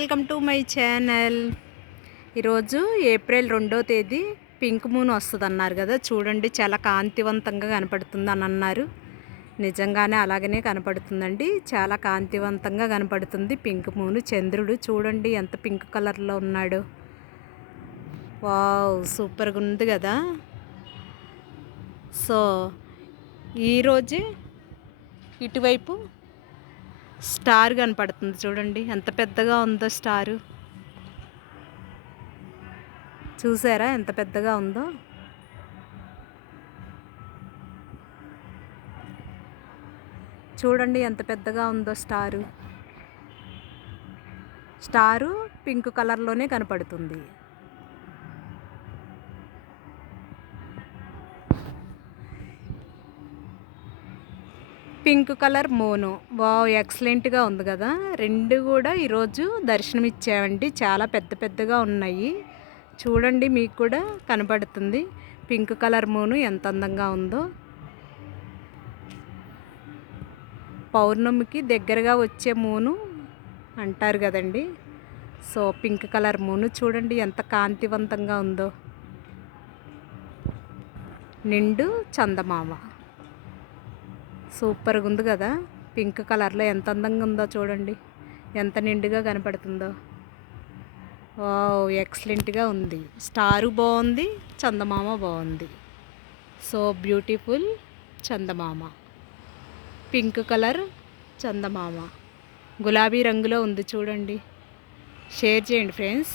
Welcome to my channel. ఈరోజు April 2వ తేదీ పింక్ మూన్ వస్తుంది అన్నారు కదా. చూడండి చాలా కాంతివంతంగా కనపడుతుంది అని అన్నారు. నిజంగానే అలాగనే కనపడుతుందండి. చాలా కాంతివంతంగా కనపడుతుంది పింక్ మూన్. చంద్రుడు చూడండి ఎంత పింక్ కలర్లో ఉన్నాడు. వావ్, సూపర్గా ఉంది కదా. సో ఈరోజే ఇటువైపు స్టార్ కనపడుతుంది. చూడండి ఎంత పెద్దగా ఉందో స్టారు. చూసారా ఎంత పెద్దగా ఉందో. చూడండి ఎంత పెద్దగా ఉందో స్టారు. స్టారు పింక్ కలర్లోనే కనపడుతుంది. Pink colour మూను. వావ్, ఎక్సలెంట్గా ఉంది కదా. రెండు కూడా ఈరోజు దర్శనం ఇచ్చామండి. చాలా పెద్ద పెద్దగా ఉన్నాయి. చూడండి మీకు కూడా కనపడుతుంది పింక్ కలర్ మూను ఎంత అందంగా ఉందో. పౌర్ణమికి దగ్గరగా వచ్చే మూను అంటారు కదండి. సో పింక్ కలర్ మూను చూడండి ఎంత కాంతివంతంగా ఉందో. నిండు చందమామ సూపర్గా ఉంది కదా. పింక్ కలర్లో ఎంత అందంగా ఉందో చూడండి. ఎంత నిండుగా కనపడుతుందో. వావ్, ఎక్సలెంట్గా ఉంది. స్టారు బాగుంది, చందమామ బాగుంది. సో బ్యూటిఫుల్ చందమామ. పింక్ కలర్ చందమామ గులాబీ రంగులో ఉంది చూడండి. షేర్ చేయండి ఫ్రెండ్స్.